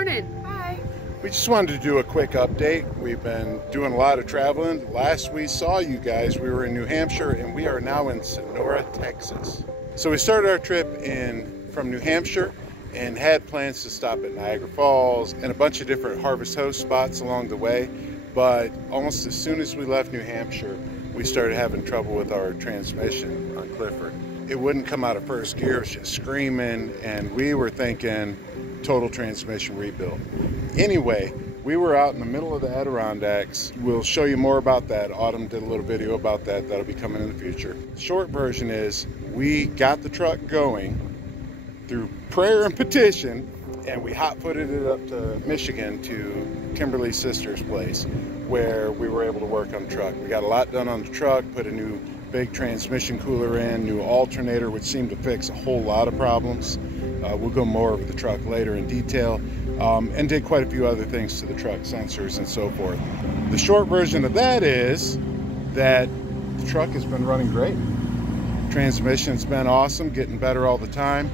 morning. Hi. We just wanted to do a quick update. We've been doing a lot of traveling. Last we saw you guys, we were in New Hampshire, and we are now in Sonora, Texas. So we started our trip from New Hampshire and had plans to stop at Niagara Falls and a bunch of different Harvest Host spots along the way. But almost as soon as we left New Hampshire, we started having trouble with our transmission on Clifford. It wouldn't come out of first gear, it was just screaming, and we were thinking total transmission rebuild. Anyway, we were out in the middle of the Adirondacks. We'll show you more about that. Autumn did a little video about that. That'll be coming in the future. Short version is we got the truck going through prayer and petition, and we hot-footed it up to Michigan to Kimberly's sister's place, where we were able to work on the truck. We got a lot done on the truck, put a new big transmission cooler in, new alternator, which seemed to fix a whole lot of problems. We'll go more over the truck later in detail, and did quite a few other things to the truck, sensors and so forth. The short version of that is that the truck has been running great. Transmission's been awesome, getting better all the time.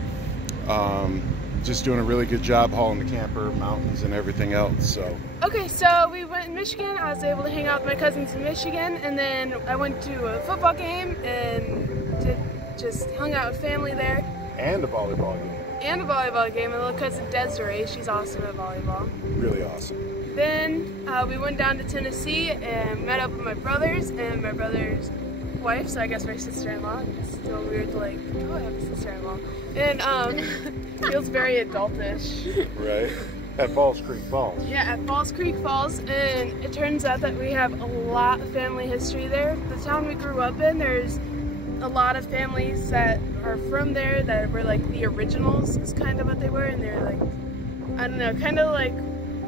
Just doing a really good job hauling the camper, mountains, and everything else. So Okay, so we went in Michigan. I was able to hang out with my cousins in Michigan, and then I went to a football game and just hung out with family there. And a volleyball game. And a volleyball game. My little cousin Desiree, she's awesome at volleyball. Really awesome. Then we went down to Tennessee and met up with my brothers and my brother's wife, so I guess my sister-in-law. It's still weird to like, oh, I have a sister-in-law. And feels very adultish. Right. At Falls Creek Falls. Yeah, at Falls Creek Falls, and it turns out that we have a lot of family history there. The town we grew up in, there's a lot of families that are from there that were like the originals, is kind of what they were, and they're like, I don't know, kind of like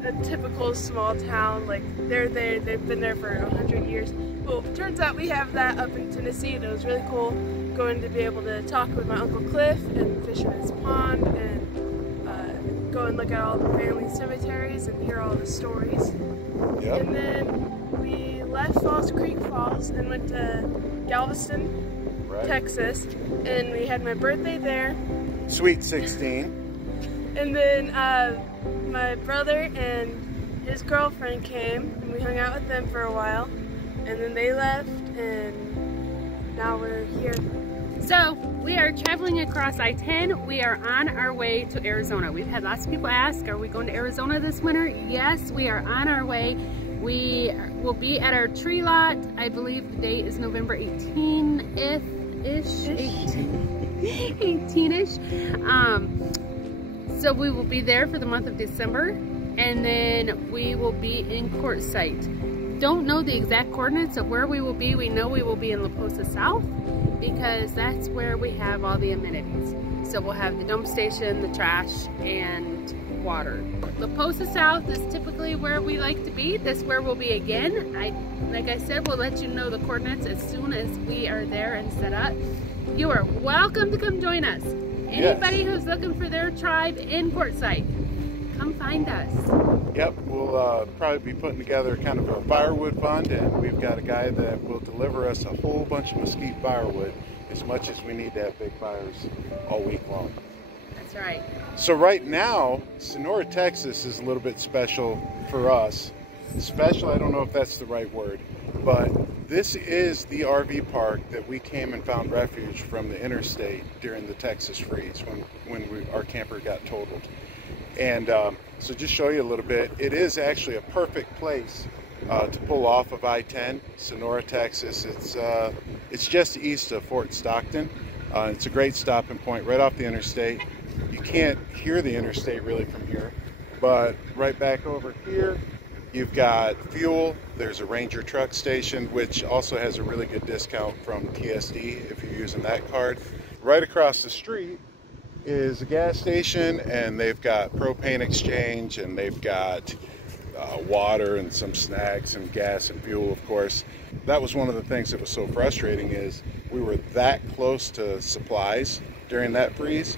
a typical small town, like they've been there for 100 years. Well, it turns out we have that up in Tennessee, and it was really cool going to be able to talk with my Uncle Cliff and Fisherman's Pond and go and look at all the family cemeteries and hear all the stories. Yep. And then we left Falls Creek Falls and went to Galveston, Right. Texas, and we had my birthday there. Sweet 16. And then my brother and his girlfriend came, and we hung out with them for a while, and then they left, and now we're here. So we are traveling across I-10. We are on our way to Arizona. We've had lots of people ask, are we going to Arizona this winter? Yes, we are on our way. We will be at our tree lot. I believe the date is November 18-ish. 18-ish. So we will be there for the month of December, and then we will be in Quartzsite. Don't know the exact coordinates of where we will be. We know we will be in La Posa South, because that's where we have all the amenities. So we'll have the dump station, the trash, and water. La Posa South is typically where we like to be. That's where we'll be again. Like I said, we'll let you know the coordinates as soon as we are there and set up. You are welcome to come join us. Anybody who's looking for their tribe in Quartzsite, come find us. Yep, we'll probably be putting together kind of a firewood fund, and we've got a guy that will deliver us a whole bunch of mesquite firewood, as much as we need to have big fires all week long. That's right. So right now, Sonora, Texas is a little bit special for us. Special, I don't know if that's the right word, but this is the RV park that we came and found refuge from the interstate during the Texas freeze when our camper got totaled. And so just show you a little bit, it is actually a perfect place to pull off of I-10, Sonora, Texas. It's just east of Fort Stockton. It's a great stopping point right off the interstate. You can't hear the interstate really from here, but right back over here, you've got fuel. There's a Ranger truck station, which also has a really good discount from TSD if you're using that card. Right across the street is a gas station, and they've got propane exchange, and they've got water and some snacks and gas and fuel, of course. That was one of the things that was so frustrating, is we were that close to supplies during that freeze,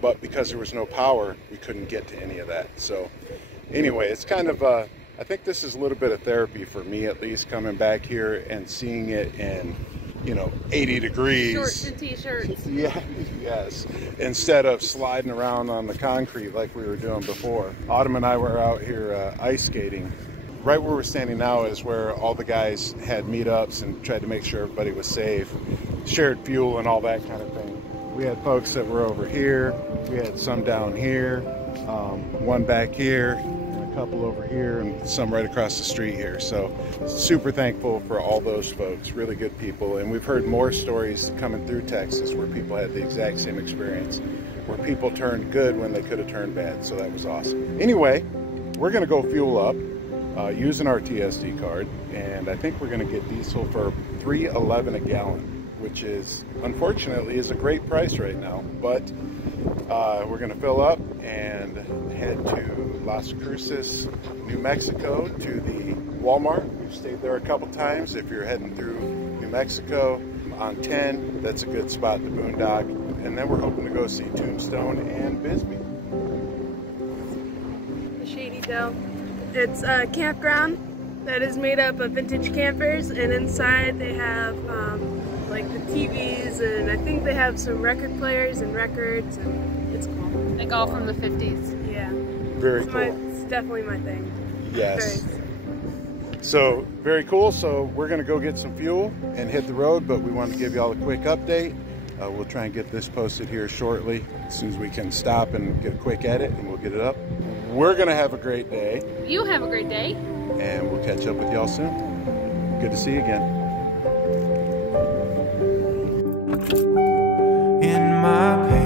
but because there was no power, we couldn't get to any of that. So anyway, it's kind of I think this is a little bit of therapy for me, at least, coming back here and seeing it in you know, 80 degrees. Shorts and t-shirts. Yeah, yes. Instead of sliding around on the concrete like we were doing before. Autumn and I were out here ice skating. Right where we're standing now is where all the guys had meetups and tried to make sure everybody was safe, shared fuel and all that kind of thing. We had folks that were over here, we had some down here, one back here, and a couple over here, and some right across the street here. So super thankful for all those folks, really good people. And we've heard more stories coming through Texas where people had the exact same experience, where people turned good when they could have turned bad. So that was awesome. Anyway, we're gonna go fuel up using our TSD card, and I think we're gonna get diesel for $3.11 a gallon, which is, unfortunately, is a great price right now. But we're gonna fill up and head to Las Cruces, New Mexico, to the Walmart. We've stayed there a couple times. If you're heading through New Mexico on 10, that's a good spot to boondock. And then we're hoping to go see Tombstone and Bisbee. The Shady Dell. It's a campground that is made up of vintage campers, and inside they have like the TVs, and I think they have some record players and records, and it's cool. Like all from the 50s. Yeah. Very cool. It's definitely my thing. Yes. So very cool. So we're gonna go get some fuel and hit the road, but we wanted to give you all a quick update. We'll try and get this posted here shortly as soon as we can stop and get a quick edit, and we'll get it up. We're gonna have a great day. You have a great day. And we'll catch up with y'all soon. Good to see you again. In my pain.